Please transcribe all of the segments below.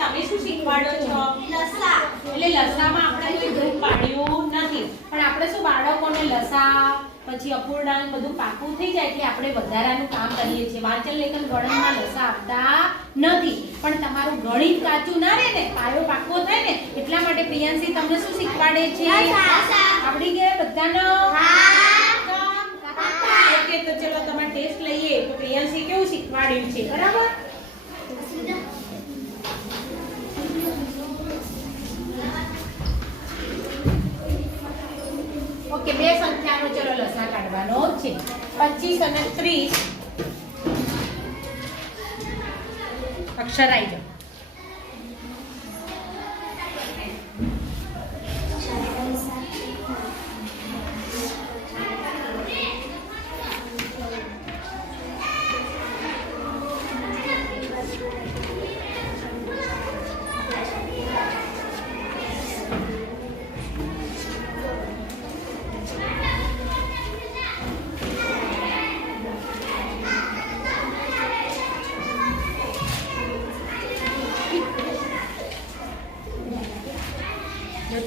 તમે શું શીખવાડો છો? લસા. એટલે લસામાં આપણે કોઈ ગ્રુપ પાડ્યું નથી, પણ આપણે શું બાળકોને લસા પછી અપૂર્ણાંક બધું પાકું થઈ જાય એટલે આપણે વધારાનું કામ કરીએ છીએ. વાંચન લેખન ગણનમાં લસા આપતા નથી, પણ તમારું ગણિત કાચું ના રહે ને, પાયો પાકો થાય ને એટલા માટે પ્રિયાંશી તમને શું શીખવાડે છે? આવડી ગયા બધાનો? ઓકે, તો ચલો તમારે ટેસ્ટ લઈએ. તો પ્રિયાંશી કેવું શીખવાડ્યું છે, બરાબર? ઓકે, બે સંખ્યાનો ચલો લસા કાઢવાનો છે. 25 અને 30 અક્ષર આવી જાઓ.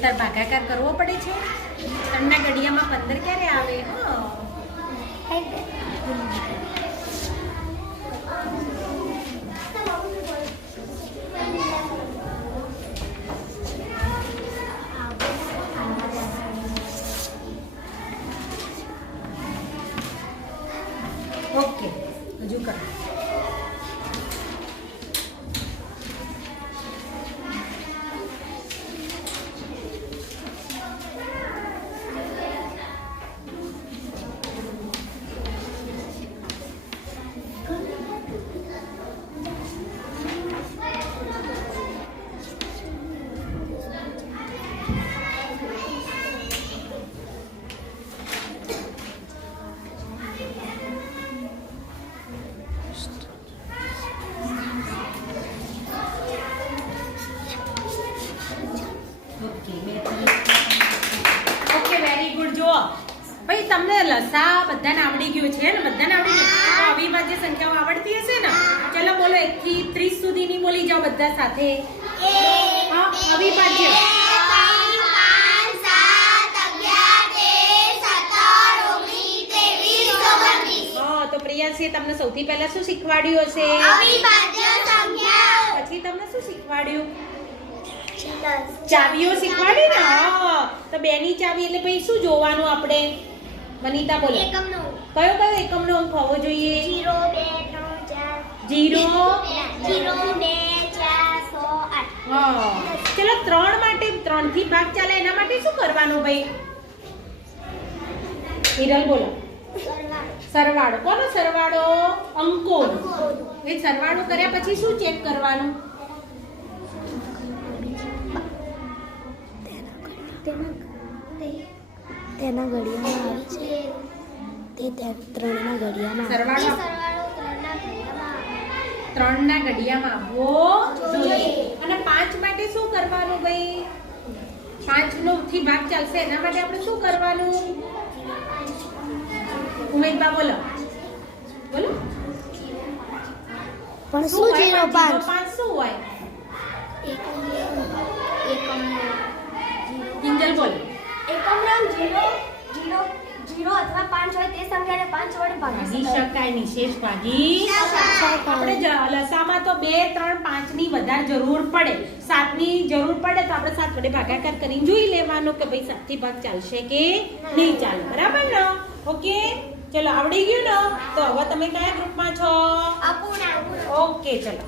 તાર ભાગાકાર કરવો પડે છે. 3 ના ઘડિયામાં 15 ક્યારે આવે? ઓકે, હજુ કર. ભાઈ તમને લસા બધાને આવડી ગયો છે ને? બધાને આવડી ગયું? અવિભાજ્ય સંખ્યાઓ આવડતી હશે ને? ચલો બોલો 1 થી 30 સુધીની બોલી જાઓ બધા સાથે. હા, અવિભાજ્ય. હા, તો પ્રિયાંશીએ તમને સૌથી પહેલા શું શીખવાડ્યું હશે? અવિભાજ્ય સંખ્યા. પછી તમને શું શીખવાડ્યું? ચાવીઓ શીખવાડી ને? હા, તો 2 ની ચાવી એટલે ભાઈ શું જોવાનું આપણે? વનિતા બોલો. એકમનો. કયો એકમનો અંક હોવો જોઈએ? 0 2 3 4 હા, ચલો 3 માટે 3 થી ભાગ ચાલે એના માટે શું કરવાનું ભાઈ? હિરલ બોલો. સરવાળો. કોનો સરવાળો? અંકો. એ સરવાળો કર્યા પછી શું ચેક કરવાનું? તેના ઘડિયામાં આવે છે તે 3 ના ઘડિયામાં. સરવાળો 3 ના ઘડિયામાં આવવો જોઈએ. અને 5 માટે શું કરવાનું ભાઈ? 5 નો થી ભાગ ચાલશે એના માટે આપણે શું કરવાનું? ઉમેદબા બોલો. બોલો. પણ શું 0 5 શું હોય? કિંજલ બોલો. એકમનો 0 અથવા 5 હોય તે સંખ્યાને 5 વડે ભાગી શકાય. નિશેષ ભાગી આપણે લસામાં તો 2 3 5 ની વધારે જરૂર પડે. 7 ની જરૂર પડે તો આપણે 7 વડે ભાગાકાર કરીને જોઈ લેવાનો કે ભાઈ 7 થી ભાગ ચાલશે કે નહીં ચાલે. બરાબર ને? ઓકે, ચલો આવડી ગયું ને? તો હવે તમે કયા ગ્રુપમાં છો? અપૂર્ણાંક. ઓકે, ચલો.